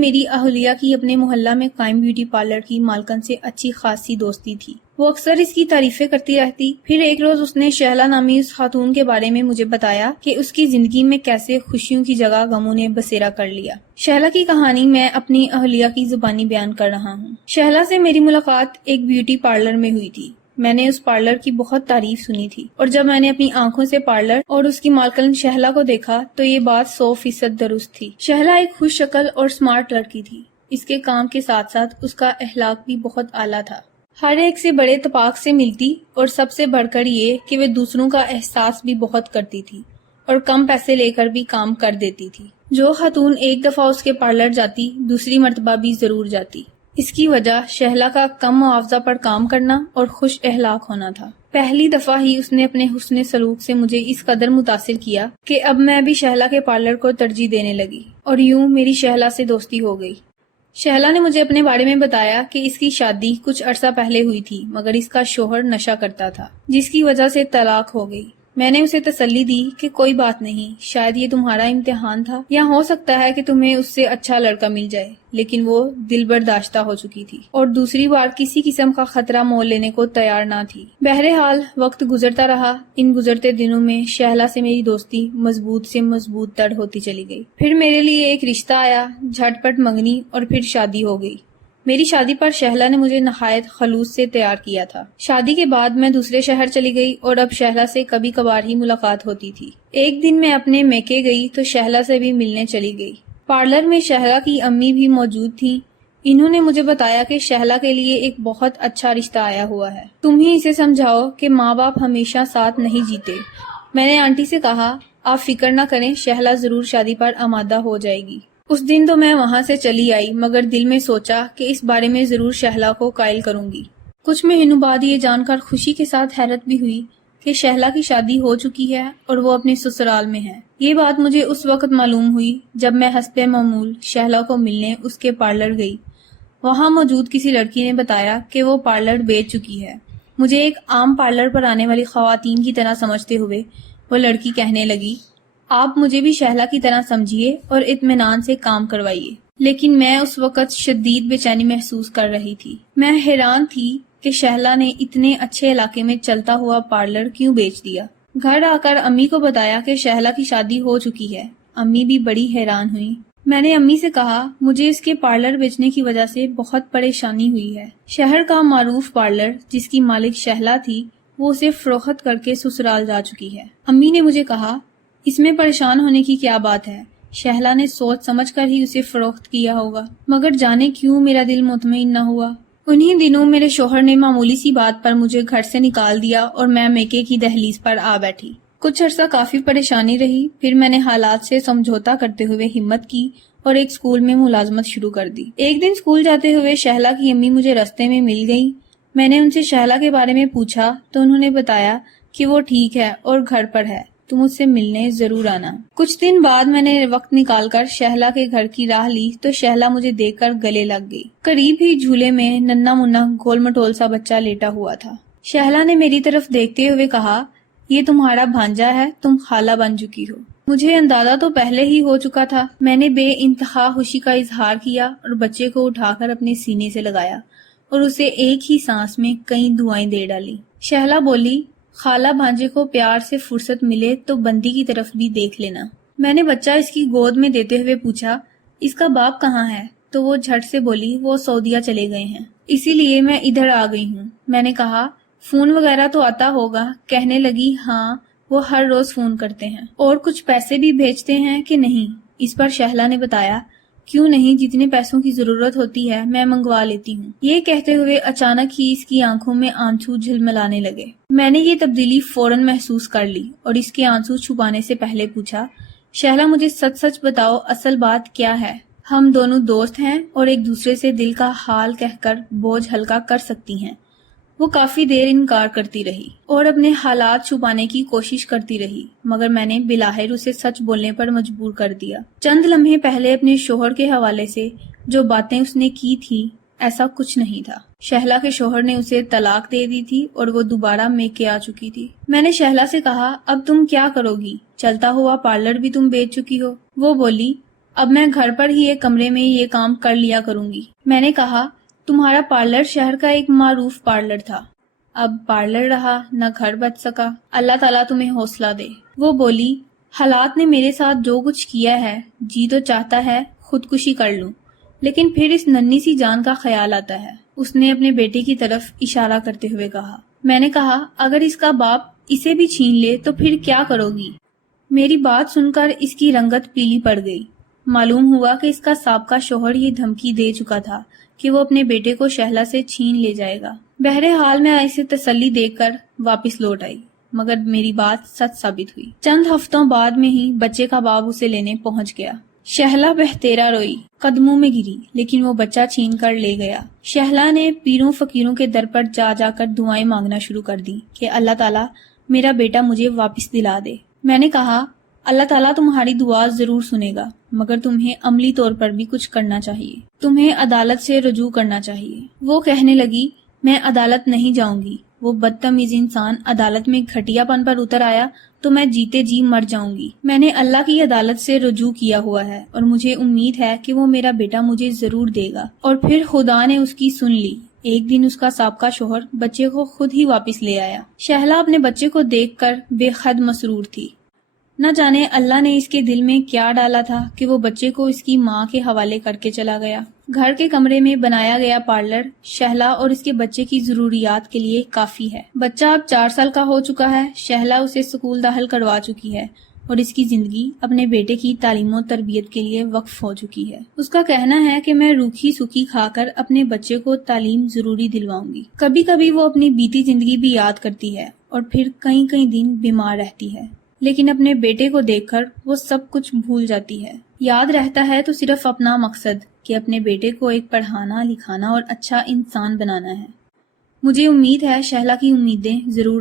میری اہلیہ کی اپنے محلہ میں قائم بیوٹی پارلر کی مالکن سے اچھی خاصی دوستی تھی۔ وہ اکثر اس کی تعریفیں کرتی رہتی۔ پھر ایک روز اس نے شہلا نامی اس خاتون کے بارے میں مجھے بتایا کہ اس کی زندگی میں کیسے خوشیوں کی جگہ غموں نے بسیرا کر لیا۔ شہلا کی کہانی میں اپنی اہلیہ کی زبانی بیان کر رہا ہوں۔ شہلا سے میری ملاقات ایک بیوٹی پارلر میں ہوئی تھی۔ میں نے اس پارلر کی بہت تعریف سنی تھی، اور جب میں نے اپنی آنکھوں سے پارلر اور اس کی مالکن شہلا کو دیکھا تو یہ بات 100% درست تھی۔ شہلا ایک خوش شکل اور سمارٹ لڑکی تھی۔ اس کے کام کے ساتھ ساتھ اس کا اخلاق بھی بہت اعلیٰ تھا۔ ہر ایک سے بڑے اتفاق سے ملتی، اور سب سے بڑھ کر یہ کہ وہ دوسروں کا احساس بھی بہت کرتی تھی اور کم پیسے لے کر بھی کام کر دیتی تھی۔ جو خاتون ایک دفعہ اس کے پارلر جاتی، دوسری مرتبہ بھی ضرور جاتی۔ اس کی وجہ شہلا کا کم معاوضہ پر کام کرنا اور خوش اخلاق ہونا تھا۔ پہلی دفعہ ہی اس نے اپنے حسن سلوک سے مجھے اس قدر متاثر کیا کہ اب میں بھی شہلا کے پارلر کو ترجیح دینے لگی، اور یوں میری شہلا سے دوستی ہو گئی۔ شہلا نے مجھے اپنے بارے میں بتایا کہ اس کی شادی کچھ عرصہ پہلے ہوئی تھی، مگر اس کا شوہر نشہ کرتا تھا، جس کی وجہ سے طلاق ہو گئی۔ میں نے اسے تسلی دی کہ کوئی بات نہیں، شاید یہ تمہارا امتحان تھا، یا ہو سکتا ہے کہ تمہیں اس سے اچھا لڑکا مل جائے، لیکن وہ دل برداشتہ ہو چکی تھی اور دوسری بار کسی قسم کا خطرہ مول لینے کو تیار نہ تھی۔ بہرحال وقت گزرتا رہا۔ ان گزرتے دنوں میں شہلا سے میری دوستی مضبوط سے مضبوط تر ہوتی چلی گئی۔ پھر میرے لیے ایک رشتہ آیا، جھٹ پٹ منگنی، اور پھر شادی ہو گئی۔ میری شادی پر شہلا نے مجھے نہایت خلوص سے تیار کیا تھا۔ شادی کے بعد میں دوسرے شہر چلی گئی، اور اب شہلا سے کبھی کبھار ہی ملاقات ہوتی تھی۔ ایک دن میں اپنے میکے گئی تو شہلا سے بھی ملنے چلی گئی۔ پارلر میں شہلا کی امی بھی موجود تھیں۔ انہوں نے مجھے بتایا کہ شہلا کے لیے ایک بہت اچھا رشتہ آیا ہوا ہے، تم ہی اسے سمجھاؤ کہ ماں باپ ہمیشہ ساتھ نہیں جیتے۔ میں نے آنٹی سے کہا، آپ فکر نہ کریں، شہلا ضرور شادی پر آمادہ ہو جائے گی۔ اس دن تو میں وہاں سے چلی آئی، مگر دل میں سوچا کہ اس بارے میں ضرور شہلا کو قائل کروں گی۔ کچھ مہینوں بعد یہ جان کر خوشی کے ساتھ حیرت بھی ہوئی کہ شہلا کی شادی ہو چکی ہے اور وہ اپنے سسرال میں ہے۔ یہ بات مجھے اس وقت معلوم ہوئی جب میں حسب معمول شہلا کو ملنے اس کے پارلر گئی۔ وہاں موجود کسی لڑکی نے بتایا کہ وہ پارلر بیچ چکی ہے۔ مجھے ایک عام پارلر پر آنے والی خواتین کی طرح سمجھتے ہوئے وہ لڑکی کہنے لگی، آپ مجھے بھی شہلا کی طرح سمجھیے اور اطمینان سے کام کروائیے۔ لیکن میں اس وقت شدید بے چینی محسوس کر رہی تھی۔ میں حیران تھی کہ شہلا نے اتنے اچھے علاقے میں چلتا ہوا پارلر کیوں بیچ دیا۔ گھر آ کر امی کو بتایا کہ شہلا کی شادی ہو چکی ہے۔ امی بھی بڑی حیران ہوئی۔ میں نے امی سے کہا، مجھے اس کے پارلر بیچنے کی وجہ سے بہت پریشانی ہوئی ہے۔ شہر کا معروف پارلر جس کی مالک شہلا تھی، وہ اسے فروخت کر کے سسرال جا چکی ہے۔ امی نے مجھے کہا، اس میں پریشان ہونے کی کیا بات ہے، شہلا نے سوچ سمجھ کر ہی اسے فروخت کیا ہوگا۔ مگر جانے کیوں میرا دل مطمئن نہ ہوا۔ انہی دنوں میرے شوہر نے معمولی سی بات پر مجھے گھر سے نکال دیا اور میں میکے کی دہلیز پر آ بیٹھی۔ کچھ عرصہ کافی پریشانی رہی، پھر میں نے حالات سے سمجھوتا کرتے ہوئے ہمت کی اور ایک اسکول میں ملازمت شروع کر دی۔ ایک دن اسکول جاتے ہوئے شہلا کی امی مجھے رستے میں مل گئیں۔ میں نے ان سے شہلا کے بارے میں پوچھا تو انہوں نے بتایا کہ وہ ٹھیک ہے اور گھر پر ہے، تم اس سے ملنے ضرور آنا۔ کچھ دن بعد میں نے وقت نکال کر شہلا کے گھر کی راہ لی تو شہلا مجھے دیکھ کر گلے لگ گئی۔ قریب ہی جھولے میں ننھا منا گول مٹول سا بچہ لیٹا ہوا تھا۔ شہلا نے میری طرف دیکھتے ہوئے کہا، یہ تمہارا بھانجا ہے، تم خالہ بن چکی ہو۔ مجھے اندازہ تو پہلے ہی ہو چکا تھا۔ میں نے بے انتہا خوشی کا اظہار کیا اور بچے کو اٹھا کر اپنے سینے سے لگایا اور اسے ایک ہی سانس میں کئی دعائیں دے ڈالی۔ شہلا بولی، خالہ بھانجے کو پیار سے فرصت ملے تو بندی کی طرف بھی دیکھ لینا۔ میں نے بچہ اس کی گود میں دیتے ہوئے پوچھا، اس کا باپ کہاں ہے؟ تو وہ جھٹ سے بولی، وہ سعودیہ چلے گئے ہیں، اسی لیے میں ادھر آ گئی ہوں۔ میں نے کہا، فون وغیرہ تو آتا ہوگا؟ کہنے لگی، ہاں وہ ہر روز فون کرتے ہیں۔ اور کچھ پیسے بھی بھیجتے ہیں کہ نہیں؟ اس پر شہلا نے بتایا، کیوں نہیں، جتنے پیسوں کی ضرورت ہوتی ہے میں منگوا لیتی ہوں۔ یہ کہتے ہوئے اچانک ہی اس کی آنکھوں میں آنسو جھلملانے لگے۔ میں نے یہ تبدیلی فوراً محسوس کر لی اور اس کے آنسو چھپانے سے پہلے پوچھا، شہلا مجھے سچ سچ بتاؤ، اصل بات کیا ہے؟ ہم دونوں دوست ہیں اور ایک دوسرے سے دل کا حال کہہ کر بوجھ ہلکا کر سکتی ہیں۔ وہ کافی دیر انکار کرتی رہی اور اپنے حالات چھپانے کی کوشش کرتی رہی، مگر میں نے بلاخر اسے سچ بولنے پر مجبور کر دیا۔ چند لمحے پہلے اپنے شوہر کے حوالے سے جو باتیں اس نے کی تھی، ایسا کچھ نہیں تھا۔ شہلا کے شوہر نے اسے طلاق دے دی تھی اور وہ دوبارہ میکے آ چکی تھی۔ میں نے شہلا سے کہا، اب تم کیا کرو گی؟ چلتا ہوا پارلر بھی تم بیچ چکی ہو۔ وہ بولی، اب میں گھر پر ہی ایک کمرے میں یہ کام کر لیا کروں گی۔ میں نے کہا تمہارا پارلر شہر کا ایک معروف پارلر تھا، اب پارلر رہا نہ گھر بچ سکا، اللہ تعالیٰ تمہیں حوصلہ دے۔ وہ بولی حالات نے میرے ساتھ جو کچھ کیا ہے، جی تو چاہتا ہے خودکشی کر لوں، لیکن پھر اس ننھی سی جان کا خیال آتا ہے۔ اس نے اپنے بیٹے کی طرف اشارہ کرتے ہوئے کہا۔ میں نے کہا اگر اس کا باپ اسے بھی چھین لے تو پھر کیا کرو گی؟ میری بات سن کر اس کی رنگت پیلی پڑ گئی۔ معلوم ہوا کہ اس کا سابقہ شوہر یہ دھمکی دے چکا تھا کہ وہ اپنے بیٹے کو شہلا سے چھین لے جائے گا۔ بہرحال میں اسے تسلی دے کر واپس لوٹ آئی، مگر میری بات سچ ثابت ہوئی۔ چند ہفتوں بعد میں ہی بچے کا باپ اسے لینے پہنچ گیا۔ شہلا بہتیرا روئی، قدموں میں گری، لیکن وہ بچہ چھین کر لے گیا۔ شہلا نے پیروں فقیروں کے در پر جا جا کر دعائیں مانگنا شروع کر دی کہ اللہ تعالیٰ میرا بیٹا مجھے واپس دلا دے۔ میں نے کہا اللہ تعالیٰ تمہاری دعا ضرور سنے گا، مگر تمہیں عملی طور پر بھی کچھ کرنا چاہیے، تمہیں عدالت سے رجوع کرنا چاہیے۔ وہ کہنے لگی میں عدالت نہیں جاؤں گی، وہ بدتمیز انسان عدالت میں گھٹیا پن پر اتر آیا تو میں جیتے جی مر جاؤں گی۔ میں نے اللہ کی عدالت سے رجوع کیا ہوا ہے اور مجھے امید ہے کہ وہ میرا بیٹا مجھے ضرور دے گا۔ اور پھر خدا نے اس کی سن لی۔ ایک دن اس کا سابقہ شوہر بچے کو خود ہی واپس لے آیا۔ شہلا اپنے بچے کو دیکھ کر بے حد مسرور تھی۔ نہ جانے اللہ نے اس کے دل میں کیا ڈالا تھا کہ وہ بچے کو اس کی ماں کے حوالے کر کے چلا گیا۔ گھر کے کمرے میں بنایا گیا پارلر شہلا اور اس کے بچے کی ضروریات کے لیے کافی ہے۔ بچہ اب 4 سال کا ہو چکا ہے، شہلا اسے اسکول داخل کروا چکی ہے اور اس کی زندگی اپنے بیٹے کی تعلیم و تربیت کے لیے وقف ہو چکی ہے۔ اس کا کہنا ہے کہ میں روکھی سوکھی کھا کر اپنے بچے کو تعلیم ضروری دلواؤں گی۔ کبھی کبھی وہ اپنی بیتی زندگی بھی یاد کرتی ہے اور پھر کئی دن بیمار رہتی ہے، لیکن اپنے بیٹے کو دیکھ کر وہ سب کچھ بھول جاتی ہے۔ یاد رہتا ہے تو صرف اپنا مقصد کہ اپنے بیٹے کو ایک پڑھانا لکھانا اور اچھا انسان بنانا ہے۔ مجھے امید ہے شہلا کی امیدیں ضرور